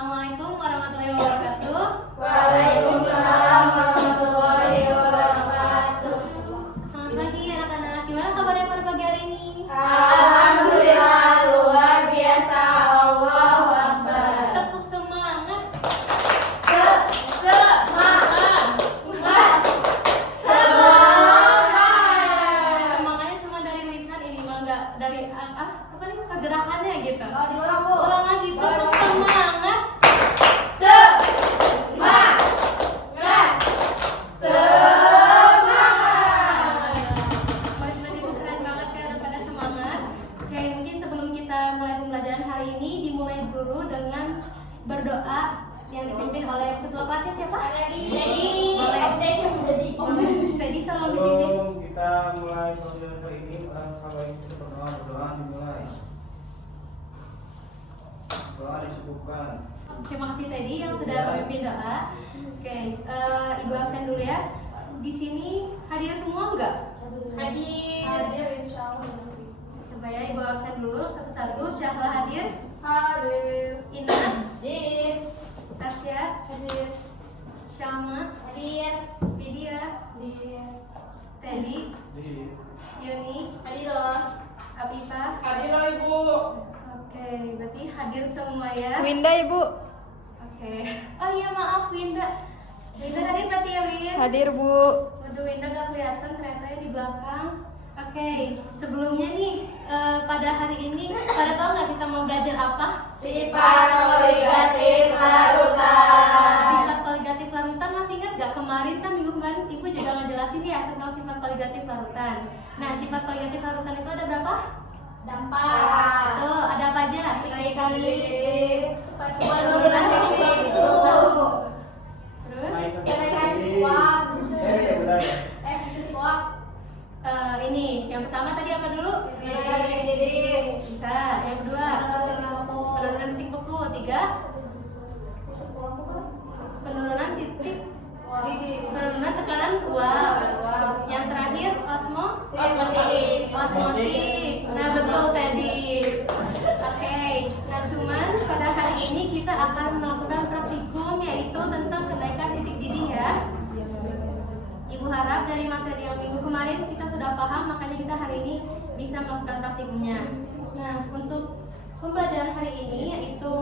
Assalamualaikum warahmatullahi wabarakatuh. Waalaikumsalam warahmatullahi wabarakatuh. Selamat pagi anak-anak. Gimana kabarnya pada pagi hari ini? Alhamdulillah luar biasa. Allahu Akbar. Tepuk semangat. Semangat. Semangatnya cuma dari lisan ini mah enggak dari apa nih pergerakannya gitu. Oh, diulang, Bu. Ulang lagi, tepuk semangat. Semangat. Balik lagi tuh keren banget ya, udah pada semangat. Oke, mungkin sebelum kita mulai pembelajaran hari ini dimulai dulu dengan berdoa yang dipimpin oleh ketua kelasnya siapa? Boleh. Tadi tolong dipimpin. Sebelum kita mulai pembelajaran kali ini, kalau kita berdoa dimulai. Doa dicukupkan. Terima kasih Teddy yang sudah memimpin doa. Oke, Ibu absen dulu ya. Di sini hadir semua enggak? Hadir insyaallah. Coba ya Ibu absen dulu satu-satu. Syahla hadir. Hadir. Ina hadir. Tasya hadir. Syama hadir. Vidya hadir. Teddy, Jadi, Yuni hadir. Afifa Hadir Ibu. Oke, berarti hadir semua ya. Winda Ibu. Oke. Oh iya maaf Winda. Winda hadir berarti ya Win? Hadir Bu. Waduh Winda gak kelihatan ternyata ya di belakang. Oke, sebelumnya nih pada hari ini pada tahu nggak kita mau belajar apa? Sifat koligatif larutan. Sifat koligatif larutan masih ingat gak kemarin kan minggu kemarin Ibu juga ngejelasin ya tentang sifat koligatif larutan. Nah sifat koligatif larutan itu ada berapa? Dampak. Tuh ada apa aja? Kali Penurunan titik. Terus kenaikan uang. budaya. Uang. ini yang pertama tadi apa dulu? Bisa. Yang kedua penurunan titik buku. Tiga penurunan titik penurunan tekanan uap. Yang terakhir osmotik. Nah betul tadi. Oke. Nah cuman pada hari ini kita akan melakukan praktikum yaitu tentang kenaikan titik didih ya. Ibu harap dari materi yang minggu kemarin kita sudah paham, makanya kita hari ini bisa melakukan praktikumnya. Nah untuk pembelajaran hari ini yaitu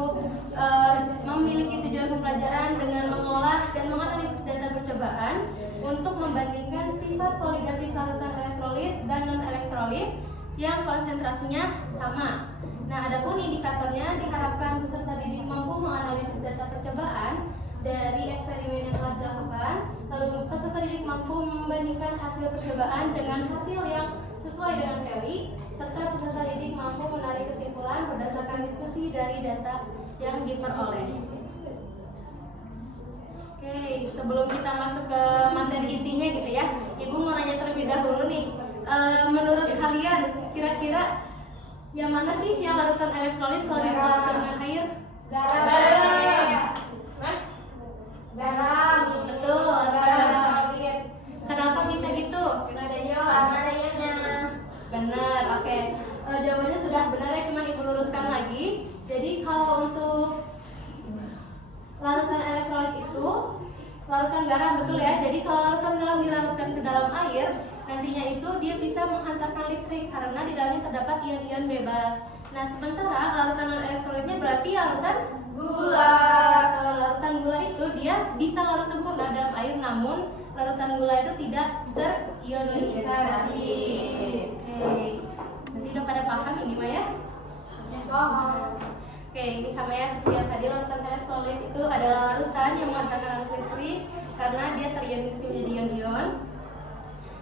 memiliki tujuan pembelajaran dengan mengolah dan menganalisis data percobaan untuk membandingkan sifat koligatif larutan elektrolit dan non elektrolit yang konsentrasinya sama. Nah, adapun indikatornya diharapkan peserta didik mampu menganalisis data percobaan dari eksperimen yang telah dilakukan, lalu peserta didik mampu membandingkan hasil percobaan dengan hasil yang sesuai dengan teori, serta peserta didik mampu menarik kesimpulan berdasarkan diskusi dari data yang diperoleh. Oke, sebelum kita masuk ke materi intinya gitu ya, Ibu mau nanya terlebih dahulu nih. Menurut kalian, kira-kira yang mana sih yang larutan elektrolit kalau dikeluarkan dengan air? Garam. Betul. Garam. Kenapa bisa gitu? Karena ionnya. Benar, oke. Jawabannya sudah benar ya, cuma Ibu luruskan lagi. Jadi kalau untuk larutan elektrolit itu larutan garam, betul ya. Jadi kalau larutan garam dilarutkan ke dalam air, nantinya itu dia bisa menghantarkan listrik karena di dalamnya terdapat ion-ion bebas. Nah, sementara larutan elektrolitnya berarti larutan Gula. Larutan gula itu dia bisa larut sempurna dalam air, namun larutan gula itu tidak terionisasi. Oke. Nanti udah pada paham ini mah ya? Oke, ini sama ya seperti yang tadi, larutan elektrolit itu adalah larutan yang menghantarkan arus listrik karena dia terionisasi menjadi ion-ion.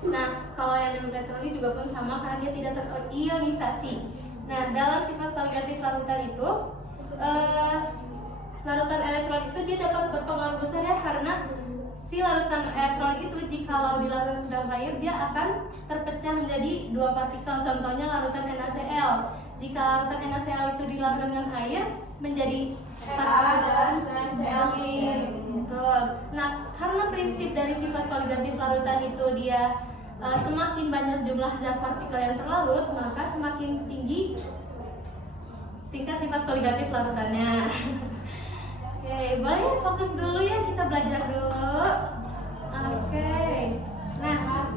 Nah, kalau yang non-elektrolit juga pun sama karena dia tidak terionisasi. Nah, dalam sifat koligatif larutan itu, larutan elektrolit itu dia dapat berpengaruh besar ya karena si larutan elektrolit itu jikalau dilarutkan ke dalam air dia akan terpecah menjadi dua partikel. Contohnya larutan NaCl. Jika larutan NaCl itu dilarutkan dengan air menjadi dan Cl. Betul. Nah, karena prinsip dari sifat koligatif larutan itu dia semakin banyak jumlah zat partikel yang terlarut, maka semakin tinggi tingkat sifat koligatif larutannya. boleh fokus dulu ya, kita belajar dulu. Oke. Nah,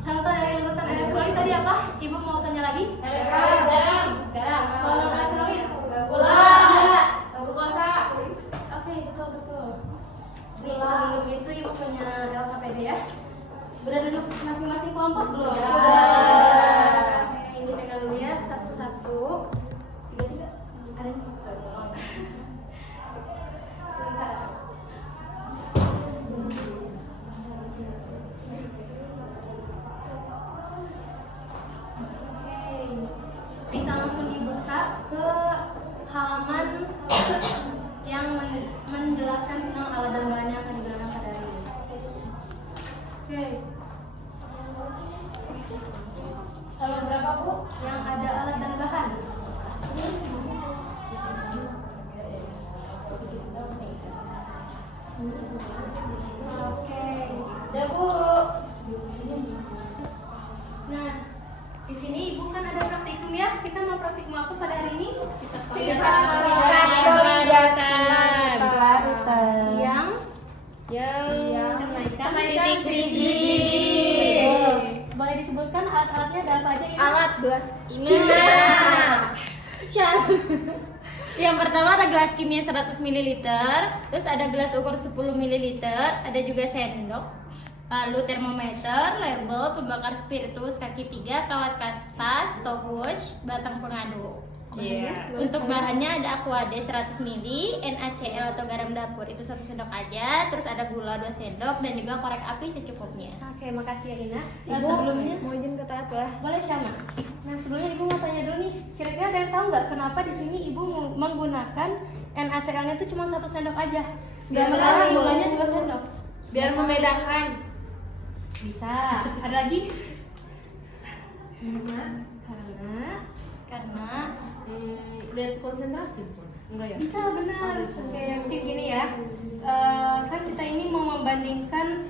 contoh dari larutan elektrolit tadi apa? Ibu mau tanya lagi? Garam. Kalau elektrolit? Gula. Glukosa. Oke, betul. Nih, sebelum itu ibu punya LKPD ya. Udah duduk masing-masing kelompok belum? Ya. Oke, ini pegang dulu ya, satu-satu. Tiga. Ada di situ. Sebentar. Oke, bisa langsung dibuka ke halaman yang menjelaskan tentang alat dan bahan yang akan digunakan pada hari ini. Oke. Halaman berapa Bu? Yang ada alat dan bahan. Oke. Udah Bu. Nah, di sini Ibu kan ada praktikum ya. Kita mau praktikum apa pada hari ini? Sifat Yang kenaikan titik didih. Boleh disebutkan alat-alatnya ada apa aja ini? Alat gelas. Yang pertama ada gelas kimia 100 ml, terus ada gelas ukur 10 ml, ada juga sendok, lalu termometer, label, pembakar spiritus kaki 3, kawat kasa, stopwatch, batang pengadu. Untuk bahannya ada Aquade 100 ml, NaCl atau garam dapur itu 1 sendok aja, terus ada gula 2 sendok dan juga korek api secukupnya. Oke, makasih ya Ina. Nah, Ibu, sebelumnya mau izin ke toilet boleh? boleh Syama. Nah, sebelumnya Ibu mau tanya dulu nih, kira-kira ada yang tahu nggak kenapa di sini Ibu menggunakan NaCl-nya itu cuma 1 sendok aja? Sementara gulanya 2 sendok. Biar membedakan. Bisa. Ada lagi? Karena Lihat konsentrasi pun. enggak ya? Bisa benar. Oke, mungkin gini ya. Kan kita ini mau membandingkan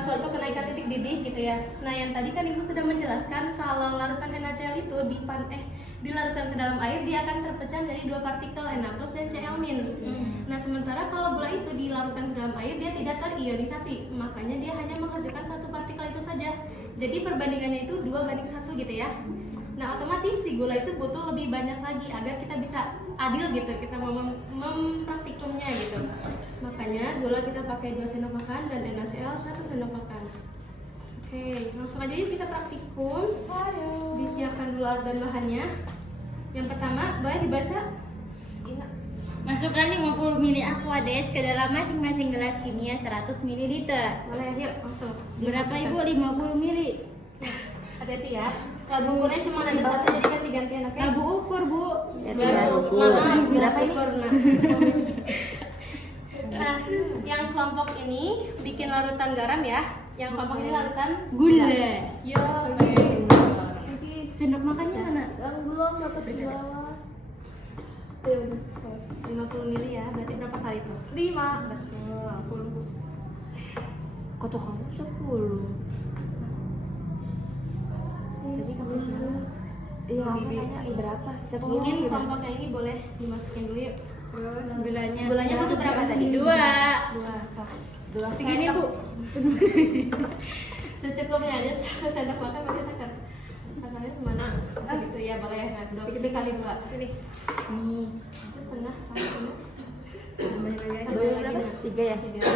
suatu kenaikan titik didih gitu ya. Nah, yang tadi kan Ibu sudah menjelaskan kalau larutan NaCl itu dilarutkan ke dalam air dia akan terpecah dari 2 partikel Na+ dan Cl-. Nah, sementara kalau gula itu dilarutkan ke dalam air dia tidak terionisasi. Makanya dia hanya menghasilkan 1 partikel itu saja. Jadi perbandingannya itu 2:1 gitu ya. Nah, otomatis si gula itu butuh lebih banyak lagi agar kita bisa adil gitu, kita mau mempraktikumnya gitu. Makanya gula kita pakai 2 sendok makan dan NaCl 1 sendok makan. Oke, langsung aja yuk kita praktikum. Disiapkan dulu alat dan bahannya. Yang pertama, boleh dibaca? Masukkan 50 ml Aquades ke dalam masing-masing gelas kimia 100 ml. Boleh, yuk langsung. Berapa Dimasukkan. Ibu? 50 ml. Hati-hati ya. Labu ukurnya cuma ada 1 jadi kan digantian, oke? Labu ukur, Bu. Maaf, Berapa ini? ukur, nah. Nah, yang kelompok ini bikin larutan garam ya. Yang kelompok ini larutan Gula. Yo, Sendok makannya mana? Yang belum dapat di bawah. 50 ml ya. Berarti berapa kali tuh? 5. Betul. 10. Kata kamu 10. Jadi kamu siapa? Iya, aku tanya berapa? Mungkin kelompoknya ini boleh dimasukin dulu yuk. Gulanya butuh berapa tadi? 2. 2 sah. 2 Segini, Bu. Secukupnya aja 1 sendok makan berarti takar. Takarnya semana? Gitu ya, boleh. Nah, 2 kali 2. Nih. Itu setengah kali setengah. Tambah lagi, nah. 3 ya? 3.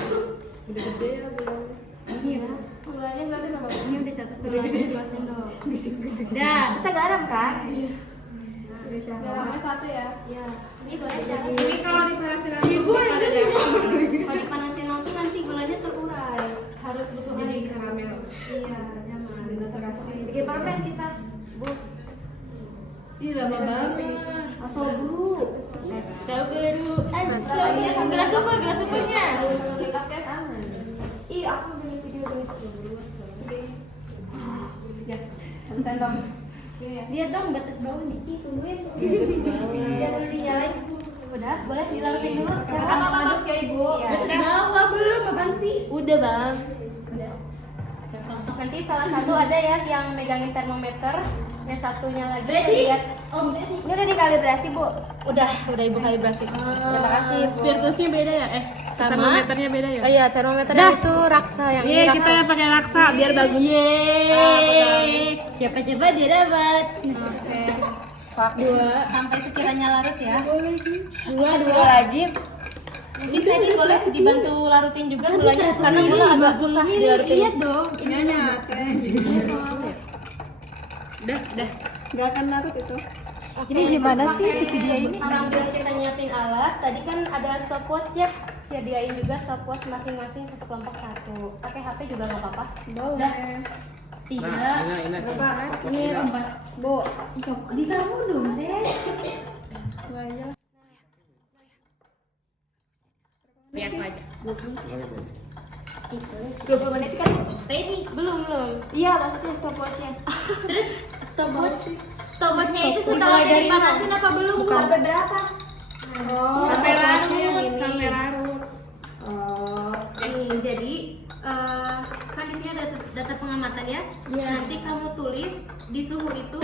Udah gede ya belum? Ini ya. Gulanya berarti berapa? Ini udah 1,5 2 sendok. Dah. Kita garam kan? Garamnya 1 ya? Iya. Ini boleh syarat. Ini kalau dipanasin Ibu yang kalau dipanasin langsung nanti gulanya terurai. Harus betul jadi karamel. Iya, jangan. Bikin permen kita. Bu. Ih, lama banget. Asal dulu. Sabaru. Gelas ukurnya. Ih, aku bikin video guys. Ya, 1 sendok. Lihat dong batas bawahnya. Ih, tungguin. Jangan dinyalain. Udah, boleh dilarutin dulu. Siapa Apa aduk ya Ibu? Batas bawah belum, apaan sih? Udah, Bang. Nanti salah satu ada ya yang megangin termometer, yang satunya lagi Ready? lihat. Om, Ini udah dikalibrasi, Bu. Udah Ibu kalibrasi. Terima kasih, Bu. Biar spiritusnya beda ya? Sama. Termometernya beda ya? Oh iya, termometernya itu raksa yang ini Iya, raksa. kita pakai raksa biar bagus. Yeay. Siapa coba dia dapat. Oke. Dua. Sampai sekiranya larut ya. Dua. Wajib. Ini tadi boleh dibantu larutin juga gulanya karena gula agak susah dilarutin. Lihat dong. Dah. Gak akan larut itu. Ini gimana sih si video ini? Sambil kita nyiapin alat, tadi kan ada stopwatch ya. Sediain juga stopwatch masing-masing satu kelompok satu. Pakai HP juga nggak apa-apa. Boleh. Tiga. Ini. Ini empat. Bu. Di kamu dong, Deh. Biar aja. 20 menit kan? Ready? Belum. Iya, maksudnya stopwatch-nya. Terus stopwatchnya itu Mulai setelah dari dipanasin apa belum, Bu? Sampai berapa? Oh, Sampai stopwatch-nya yang larut, ini. sampai larut. Oh. Nih, jadi kan di sini ada data pengamatan ya. Iya. Nanti kamu tulis di suhu itu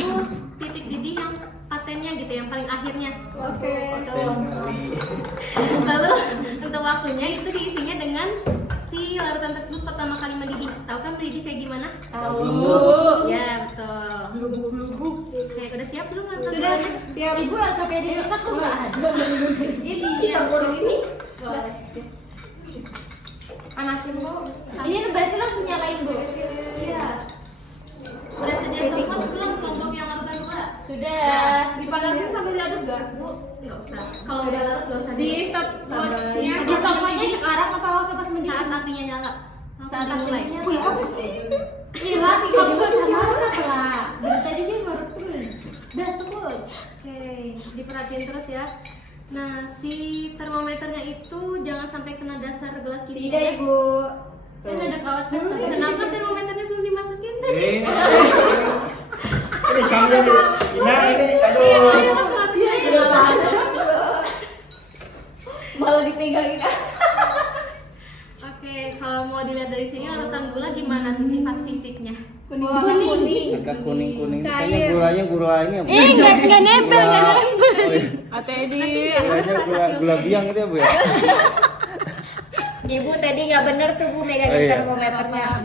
titik didih yang patennya gitu, yang paling akhirnya. Oke. Lalu untuk waktunya itu diisinya dengan si larutan tersebut pertama kali mendidih. Tahu kan mendidih kayak gimana? Tahu. Ya betul. Oke, udah siap belum nonton? Sudah, siap. Ibu LKPD di dekat kok nggak ada. Jadi yang ini boleh. Panasin Bu. Ini berarti langsung nyalain, Bu. Iya. Udah sedia stopwatch belum kelompok yang larutan 2? Sudah. Dipanasin sampai diaduk gak? Bu, nggak usah. Kalau udah larut nggak usah Di stopwatchnya, di stopwatchnya sekarang apa waktu pas mendidih? saat apinya nyala. Langsung Saat dimulai. apinya Wih, apa sih? Iya, kamu gak sama lah. Dari tadi dia baru turun. Udah stopwatch. Oke, diperhatiin terus ya. Nah, si termometernya itu jangan sampai kena dasar gelas kimia. Tidak, Ibu. Kan ada kawat dasar. Kenapa termometernya belum dimasukin tadi? Ini sambil ini aduh. Ayo langsung masukin aja dulu. Malah dipegangin. Oke, kalau mau dilihat dari sini larutan gula gimana tuh sifat fisiknya? Kuning. Agak kuning-kuning. Cair. Kayaknya gulanya apa? Nggak nempel, nggak nempel. Oh, iya. Atedi. Kayaknya gula biang gitu ya, Bu ya. Ibu tadi nggak bener tuh Bu Oh, megangin iya. termometernya.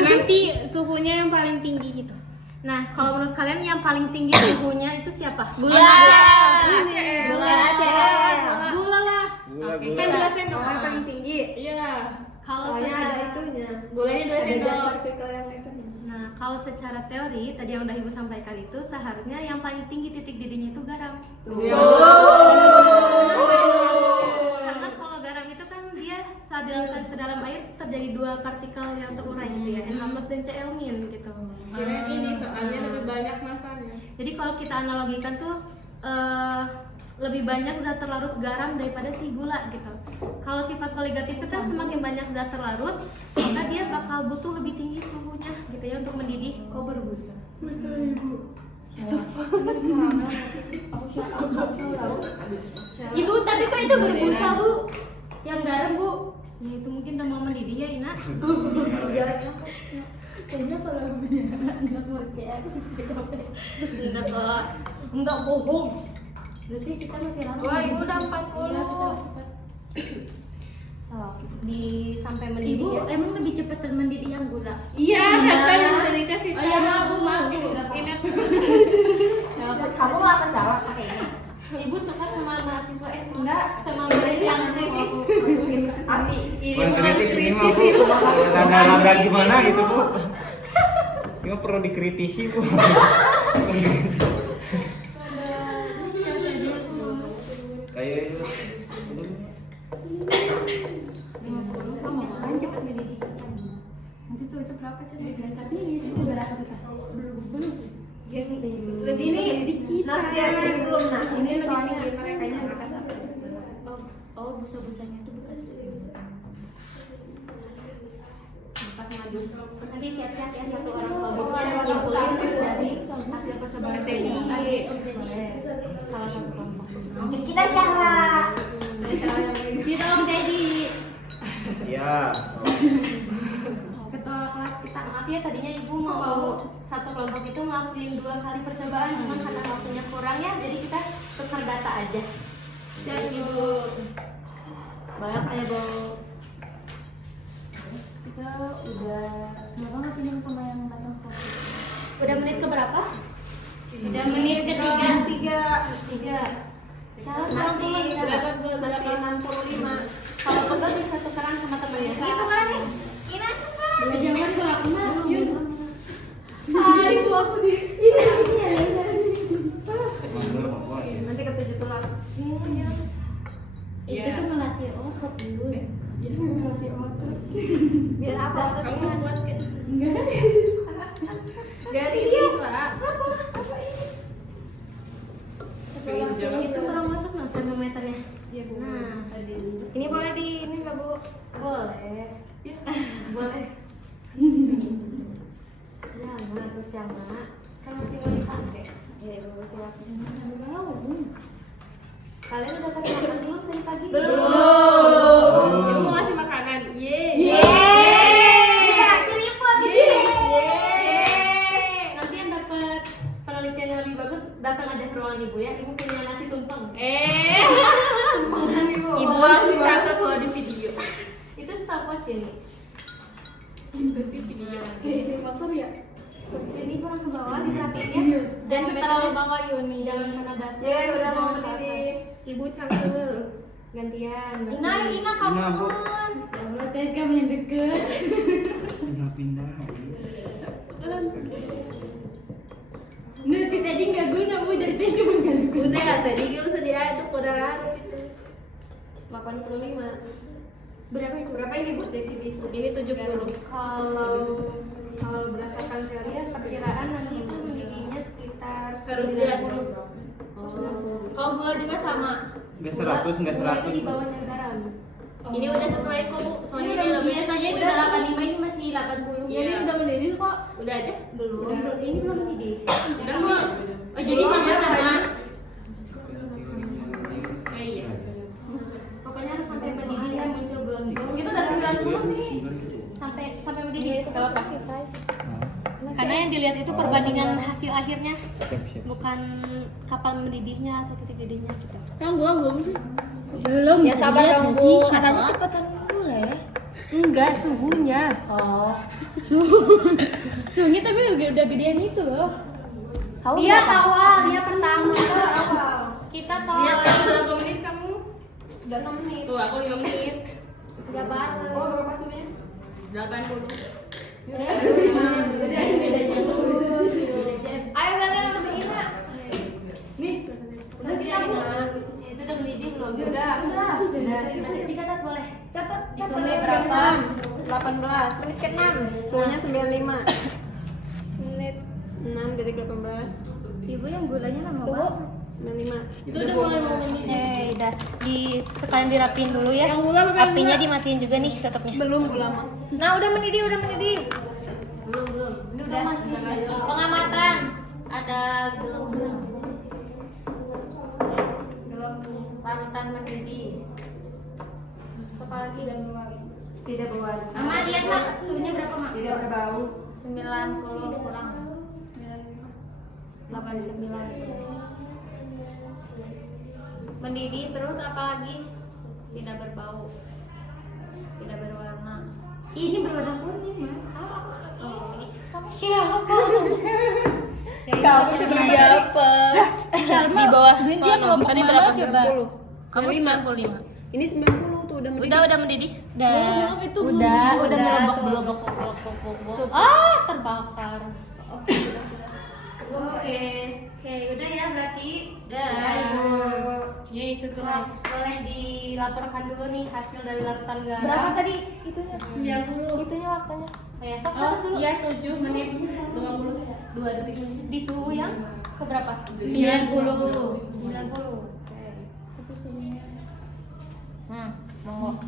Nanti suhunya yang paling tinggi gitu. Nah, kalau menurut kalian yang paling tinggi suhunya itu siapa? Gula. Gula Aceh. Gula lah. Gula. Kan 2 sendok. Yang paling tinggi. Iya. Kalau Soalnya ada secara itunya. Gulanya 2 Ada zat sendok. partikel yang itu. Nah, kalau secara teori tadi yang udah Ibu sampaikan itu seharusnya yang paling tinggi titik didihnya itu garam. Karena kalau garam itu kan dia saat dilarutkan ke dalam air terjadi 2 partikel yang terurai gitu ya, NH+ dan Cl- gitu. Kirain ini soalnya lebih banyak masanya. Jadi kalau kita analogikan tuh lebih banyak zat terlarut garam daripada si gula gitu. Kalau sifat koligatif itu kan semakin banyak zat terlarut, maka dia bakal butuh lebih tinggi suhunya gitu ya untuk mendidih. Kok berbusa? Ibu, tapi kok itu berbusa, Bu? Yang garam, Bu? Ya itu mungkin udah mau mendidih ya Ina. Kayaknya kalau enggak ngerti aku Enggak kok. enggak bohong. Berarti kita masih lama. Wah, Ibu udah 40. So, di sampai Ibu, mendidih ya. emang lebih cepat mendidih yang gula? Iya, katanya udah dikasih. Oh iya, maaf, Bu, maaf. Ini Kamu nggak kecewa pakai ini? Ibu suka sama mahasiswa enggak sama murid yang kritis. Api. Ini Bukan bukan kritis ini mah, kritis Bu. Ibu. Rada gimana gitu, Bu. Ini perlu dikritisi, Bu. Kayak itu. Kamu kan cepat mendidih. Nanti suhunya berapa coba? Tapi ini juga berapa kita? Belum. Lebih ini nanti ya, tapi belum. Nah, ini soalnya mereka nya bekas apa? Oh, busa-busanya itu bekas. Bekas madu. Nanti siap-siap ya satu orang kelompoknya nyimpulin dari hasil percobaan tadi. Salah satu kelompok. Mungkin kita syarat. kita Om Teddy. Iya. Ketua kelas kita, maaf ya tadinya ibu mau satu kelompok itu ngelakuin 2 kali percobaan, cuman karena waktunya kurang ya, jadi kita tukar data aja. Siap Ibu. Ayo bawa. Kita udah kenapa nggak pinjam sama yang batang foto? Udah menit ke berapa? Udah menit ketiga. Tiga. Masih Masih 65. kalau pegel bisa tukeran sama temennya. Itu kan nih. Ini aja kan. Jangan kelakuan. Yun. Itu aku di. Nanti ketujuh tulang. Itu tuh melatih otot dulu ya. Jadi melatih otot. Biar apa ototnya? Kamu buat kan? Dari itu lah. Itu kurang masuk nah termometernya. Iya bu. Nah, Tadi. Ini boleh di ini nggak bu? boleh. Boleh. Ya, mana terus yang mana? Kan masih mau dipakai. Ya ibu silakan. Kalian udah kasih makan dulu tadi pagi? Belum. Ibu mau ngasih makanan. Yeay. Nanti yang dapat penelitian yang lebih bagus datang aja ke ruangan ibu ya. Ibu punya nasi tumpeng. Tumpengan ibu. Ibu aku catat loh di video. Itu stopwatch ini. Ini motor ya. Ini kurang ke bawah diperhatiin ya. Jangan terlalu bawa Yuni. Jangan kena dasar. Ye, udah mau mendidih. Ibu cangkel. Gantian. Ina kamu. Ina, Bu. Ya Allah, teh kamu yang deket. Pindah-pindah. Nuh, si tadi nggak guna bu dari teh cuma nggak guna. Udah, tadi dia usah diaduk udah. 85. Berapa itu? Berapa ini bu DTD? Ini 70. Kalau berdasarkan teori ya perkiraan nanti itu mendidihnya sekitar Harus 90. diaduk. Kalau gula juga sama. Enggak 100, enggak Gula 100. itu di bawahnya garam. Ini udah sesuai kok bu. Soalnya Ini ini udah biasanya itu udah 85 ini masih 80. Iya, ini udah mendidih kok. Udah aja? Belum. Ini belum mendidih. Udah bu. Oh jadi sama-sama. Iya. Pokoknya harus sampai mendidihnya muncul belum-belum. Kita udah 90 nih. Sampai mendidih. Gak apa-apa. Karena yang dilihat itu perbandingan hasil akhirnya, Siap. bukan kapan mendidihnya atau titik didihnya gitu. Kan belum sih. Belum. Ya sabar lihat dong nggak bu. sih? Katanya cepetan boleh. Enggak, suhunya. Oh. Suhunya tapi udah gedean itu loh. Tahu Dia berapa? awal, dia pertama. Awal. Kita tahu. Lihat berapa menit kamu? Udah 6 menit. Tuh aku 5 menit. Enggak bareng. Oh, berapa suhunya? 80. Ayo kalian masih Ina. Nih, Udah kita bu. itu udah mendidih belum? Udah. Nanti dicatat boleh. Catat Menit berapa? 18. Menit ke-6. Suhunya 95. Menit 6 dari 18. Ibu yang gulanya lama Suhu banget. 95. Itu udah mulai mau mendidih. Udah sekalian dirapiin dulu ya. Yang gula berapa? Apinya dimatiin juga nih tutupnya. Belum gula mah. Nah, udah mendidih. Belum. Ini udah masih. Pengamatan. Ada gelem-gelem. Larutan mendidih. Apa lagi? Tidak berwarna. Mama lihat mak suhunya berapa mak? Tidak berbau. 90 kurang 89. Mendidih terus apa lagi? Tidak berbau. Tidak berwarna. Ini berwarna kuning, Ma. Ini kamu siapa? Kamu siapa? Di bawah dia kelompok tadi mana berapa coba? Kamu 95. Ini 90 tuh udah mendidih. Udah mendidih? Belum itu udah belum. Terbakar. Oke, sudah. Oke, udah ya berarti. Udah. Ibu. Yeay, sesuai. Boleh dilaporkan dulu nih hasil dari larutan garam. Berapa tadi itunya? 90. Itunya waktunya. Ya, sok Oh, catat dulu. iya 7 menit 22 detik. Di suhu yang keberapa? 90. 90. Tapi suhunya. Monggo.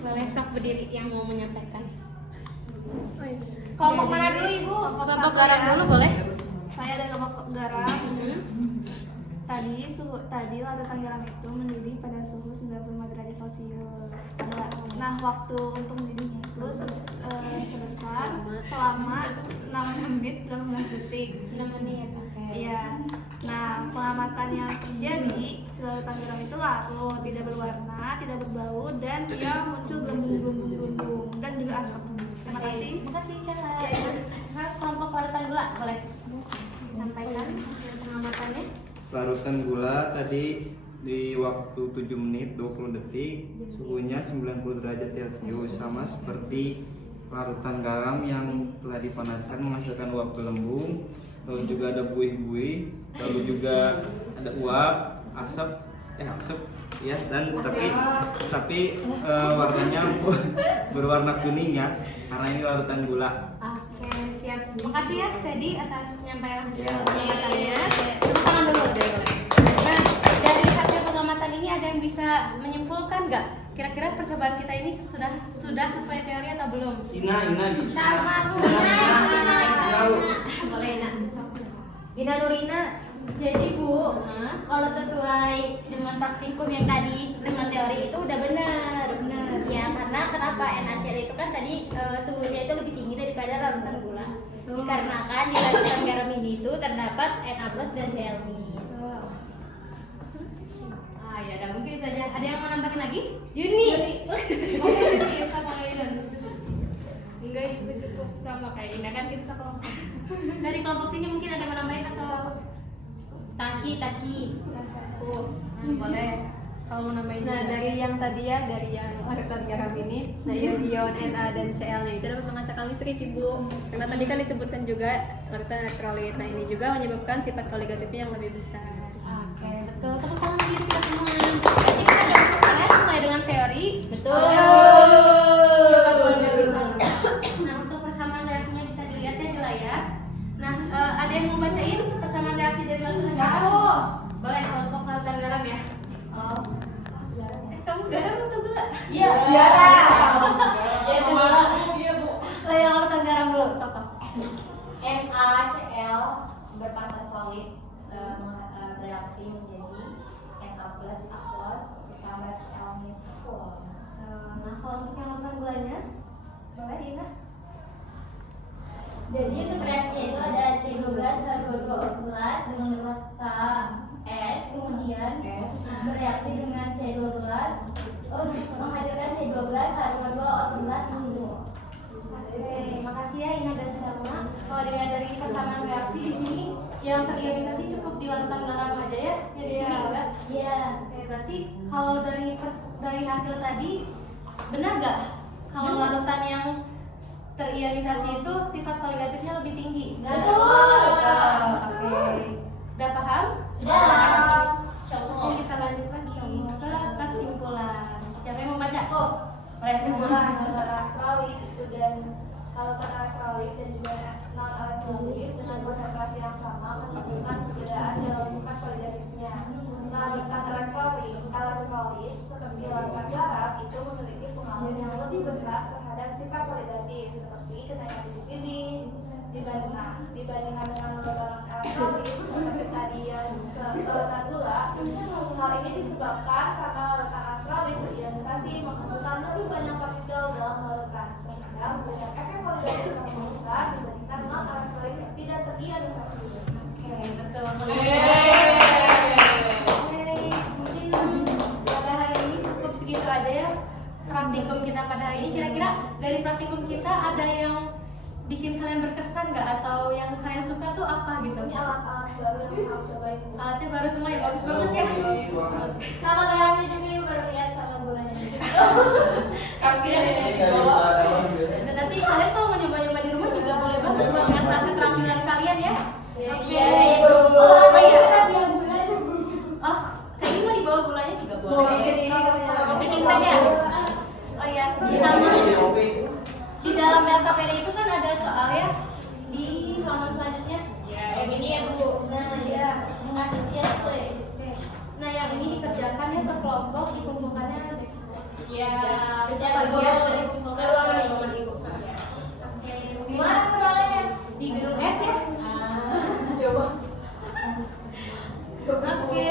Boleh sok berdiri yang mau menyampaikan. Oh, iya. Kelompok mana dulu Ibu? Kelompok garam dulu boleh? Saya ada kelompok garam. Tadi larutan garam itu mendidih pada suhu 95 derajat Celcius. Nah, waktu untuk mendidihnya itu selesai selama 6 menit 18 detik. 6 menit, oke. Iya. Nah, pengamatan yang terjadi larutan garam itu larut, tidak berwarna, tidak berbau, dan dia muncul gelembung dan juga asap. Terima kasih. Makasih Syara. Kelompok larutan gula boleh sampaikan hasil pengamatannya. Larutan gula tadi di waktu 7 menit 20 detik suhunya 90 derajat Celcius, sama seperti larutan garam yang telah dipanaskan menghasilkan uap gelembung, lalu juga ada buih-buih, lalu juga ada uap, asap ya, dan tapi warnanya berwarna kuning ya, karena ini larutan gula. Oke, siap. Makasih ya Teddy atas penyampaian hasil pengamatannya. Tepuk tangan dulu. Nah, dari hasil pengamatan ini ada yang bisa menyimpulkan nggak? Kira-kira percobaan kita ini sudah sesuai teori atau belum? Ina. Boleh nak. Gina Nurina, jadi Bu, kalau sesuai dengan praktikum yang tadi dengan teori itu udah benar. Ya, karena kenapa NaCl itu kan tadi suhunya itu lebih tinggi daripada larutan gula. Dikarenakan di larutan garam ini itu terdapat Na+ dan Cl-. Ya udah, mungkin itu aja. Ada yang mau nambahin lagi? Yuni. Oke, sama Aidan. Enggak, itu cukup sama kayak Ina kan kita kelompok. Dari kelompok sini mungkin ada yang mau nambahin atau Tasi. boleh kalau mau nambahin. Nah, dari yang tadi ya, dari yang larutan garam ini, nah ion Na dan Cl-nya itu dapat menghasilkan listrik, Ibu. Karena tadi kan disebutkan juga larutan elektrolit. Nah, ini juga menyebabkan sifat koligatifnya yang lebih besar. Oke, betul. Tepuk tangan diri kita semua. Jadi kita ada persoalan sesuai dengan teori. Betul. Nah, untuk persamaan reaksinya bisa dilihat ya di layar. Nah, ada yang mau bacain persamaan reaksi dari larutan garam? Boleh, kelompok larutan garam ya. Kamu garam atau gula? Iya. Iya, Bu. Yang larutan garam dulu, sok. NaCl berfasa solid bereaksi menjadi Na+, A+ ditambah Cl-nya plus. Nah, kalau untuk yang larutan gulanya, boleh Ina? Jadi untuk reaksinya itu ada C12H22O11 dengan rasa S, kemudian bereaksi dengan C12 menghasilkan C12H22O11 minum. Oke, makasih ya Ina dan Syarma. Kalau dilihat dari persamaan reaksi di sini, yang terionisasi cukup di larutan garam aja ya? Yang di sini enggak? Iya. Oke, berarti kalau dari hasil tadi benar nggak kalau larutan yang terionisasi itu sifat koligatifnya lebih tinggi? Betul. Oke, udah paham? Sudah. Oke, kita lanjut lagi ke kesimpulan. Siapa yang mau baca? Boleh Kesimpulan antara elektrolit itu dan larutan elektrolit dan juga non elektrolit dengan konsentrasi yang sama menunjukkan perbedaan dalam sifat koligatifnya. Larutan elektrolit seperti larutan garam itu memiliki pengaruh yang lebih besar terhadap sifat koligatif seperti kenaikan titik lilin dibandingkan dengan larutan elektrolit seperti tadi yang larutan gula. Hal ini disebabkan karena larutan elektrolit terionisasi menghasilkan lebih banyak partikel dalam larutan sehingga memberikan efek koligatif yang lebih besar dibandingkan non elektrolit yang tidak terionisasi. Oke, betul. Mungkin pada hari ini cukup segitu aja ya praktikum kita pada hari ini. Kira-kira dari praktikum kita ada yang bikin kalian berkesan nggak, atau yang kalian suka tuh apa gitu? Ini alat-alat baru yang mau cobain. Alatnya baru semua ya, bagus-bagus ya. Sama garamnya juga yuk, baru lihat sama gulanya. Kasihan ya. Dan nanti kalian kalau mau nyoba-nyoba di rumah juga boleh banget buat ngasah keterampilan kalian ya. Oke. Iya, Ibu. Oh iya. Biar gulanya. Oh, tadi mau dibawa gulanya juga boleh. Mau bikin teh ya? Oh iya, sama. Di dalam LKPD itu kan ada soal ya di halaman selanjutnya. Ya, yang ini ya Bu. Nah, ya. Mengasih siap tuh ya. Oke. Nah, yang ini dikerjakan ya per kelompok, dikumpulkannya besok. Iya. Besok Besok pagi ya, pagi. dikumpulkan. Coba momen Ibu. Oke. Gimana perolehnya? Di gedung F ya. Coba. Oke,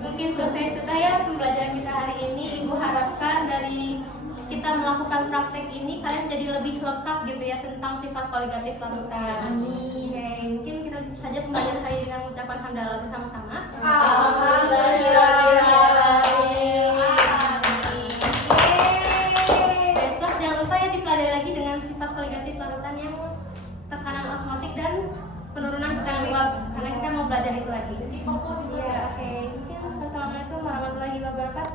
mungkin selesai sudah ya pembelajaran kita hari ini. Ibu harapkan dari kita melakukan praktek ini kalian jadi lebih lengkap gitu ya tentang sifat koligatif larutan. Amin. Oke, mungkin kita tutup saja pembelajaran hari ini dengan mengucapkan hamdalah bersama-sama. Besok jangan lupa ya dipelajari lagi dengan sifat koligatif larutan yang tekanan osmotik dan penurunan tekanan uap karena kita mau belajar itu lagi. Iya, oke. Mungkin wassalamualaikum warahmatullahi wabarakatuh.